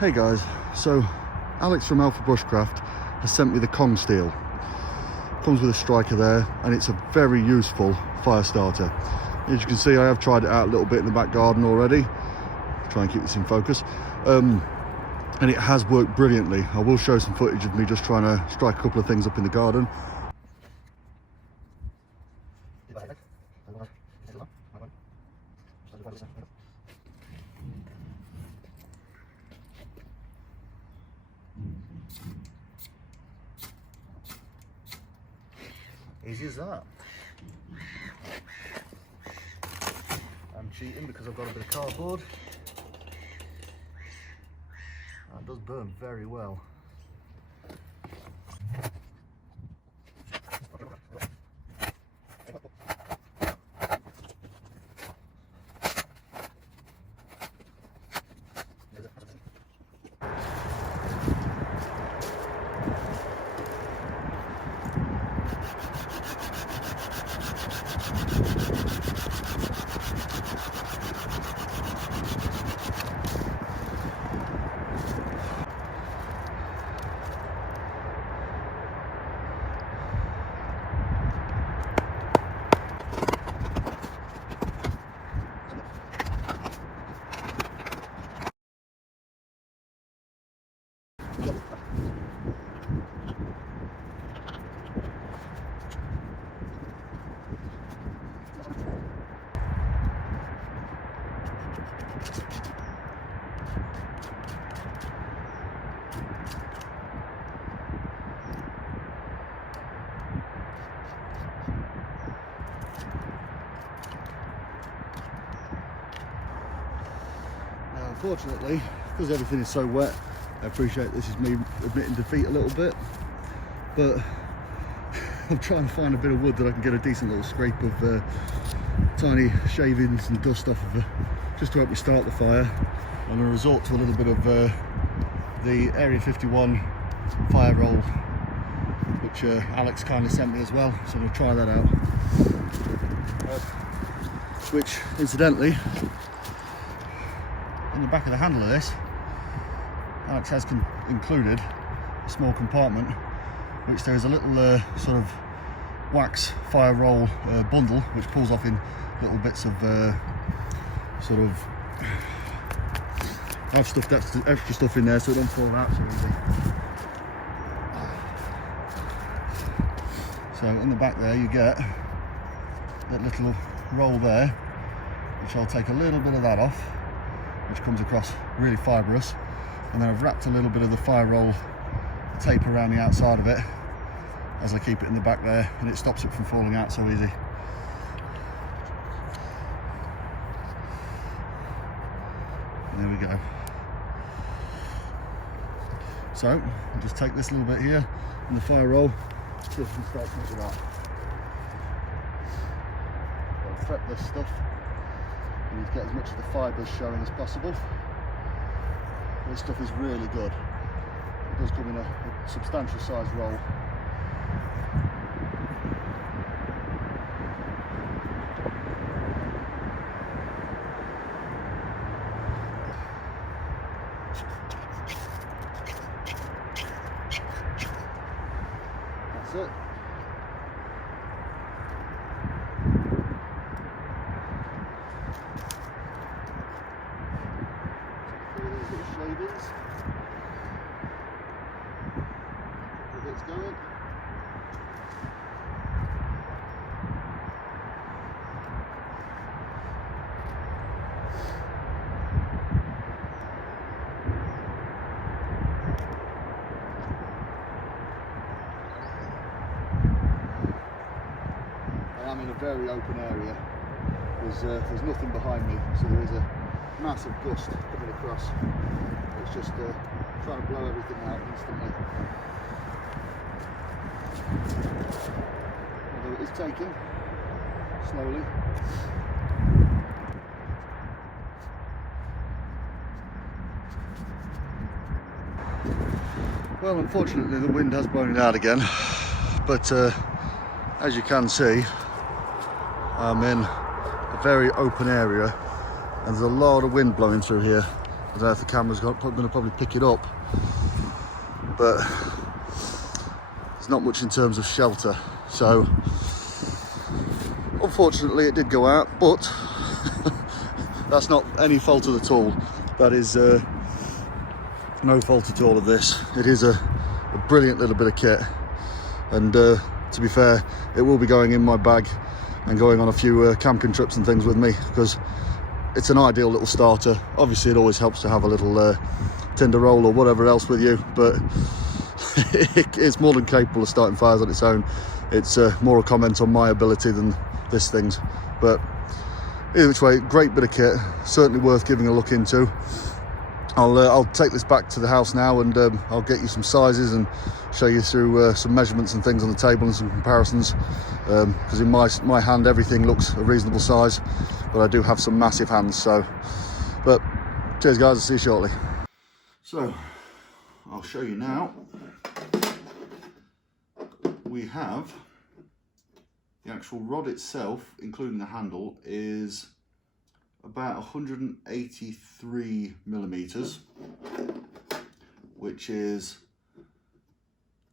Hey guys, so Alex from Alpha Bushcraft has sent me the Kong Steel. Comes with a striker there, and it's a very useful fire starter. As you can see, I have tried it out a little bit in the back garden already. Try and keep this in focus. And it has worked brilliantly. I will show some footage of me just trying to strike a couple of things up in the garden. Easy as that. I'm cheating because I've got a bit of cardboard. That does burn very well. Unfortunately, because everything is so wet, I appreciate this is me admitting defeat a little bit, but I'm trying to find a bit of wood that I can get a decent little scrape of tiny shavings and dust off of, just to help me start the fire. I'm going to resort to a little bit of the Area 51 fire roll, which Alex kindly sent me as well, so I'm going to try that out. Which, incidentally, in the back of the handle of this, Alex has included a small compartment, which there is a little sort of wax fire roll bundle, which pulls off in little bits of sort of. I've stuffed extra stuff in there so it don't fall out so easy. So in the back there you get that little roll there, which I'll take a little bit of that off, which comes across really fibrous, and then I've wrapped a little bit of the fire roll tape around the outside of it as I keep it in the back there, and it stops it from falling out so easy. There we go. So I'll just take this little bit here in the fire roll, see if we can start something with that. I'll prep this stuff. You need to get as much of the fibres showing as possible. This stuff is really good. It does come in a substantial sized roll. That's it. Shavings. If it's going. I am in a very open area. There's nothing behind me, so there is a massive gust coming across. It's just trying to blow everything out instantly. Although it is taking slowly. Well, unfortunately the wind has blown it out again, but as you can see, I'm in a very open area and there's a lot of wind blowing through here. I don't know if the camera's going to probably pick it up, but there's not much in terms of shelter. So unfortunately it did go out, but that's not any fault of the tool. That is no fault at all of this. It is a brilliant little bit of kit, and to be fair, it will be going in my bag and going on a few camping trips and things with me, because it's an ideal little starter. Obviously it always helps to have a little tinder roll or whatever else with you, but it's more than capable of starting fires on its own. It's more a comment on my ability than this thing's. But either which way, great bit of kit, certainly worth giving a look into. I'll take this back to the house now, and I'll get you some sizes and show you through some measurements and things on the table and some comparisons, because in my hand everything looks a reasonable size, but I do have some massive hands. So, but cheers guys, I'll see you shortly. So I'll show you now. We have the actual rod itself, including the handle, is about 183 millimeters, which is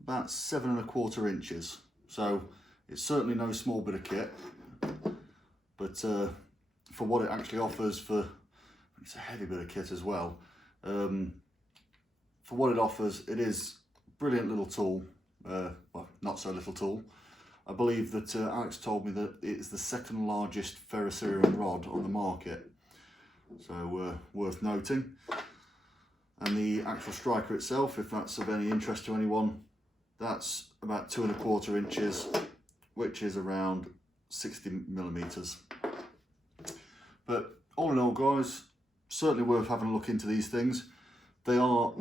about 7¼ inches. So it's certainly no small bit of kit, but for what it actually offers, it's a heavy bit of kit as well. For what it offers, it is a brilliant little tool. Well, not so little tool. I believe that Alex told me that it's the second largest ferrocerium rod on the market, so worth noting. And the actual striker itself, if that's of any interest to anyone, that's about 2¼ inches, which is around 60 millimeters. But all in all guys, certainly worth having a look into these things. They are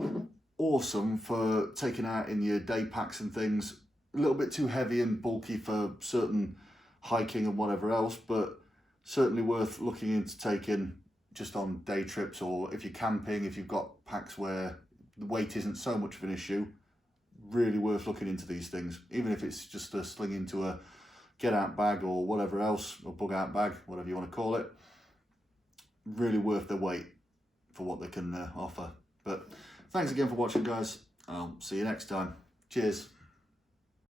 awesome for taking out in your day packs and things. A little bit too heavy and bulky for certain hiking and whatever else, but certainly worth looking into taking just on day trips, or if you're camping, if you've got packs where the weight isn't so much of an issue. Really worth looking into these things, even if it's just a sling into a get out bag or whatever else, or bug out bag, whatever you want to call it. Really worth their weight for what they can offer. But thanks again for watching guys. I'll see you next time. Cheers.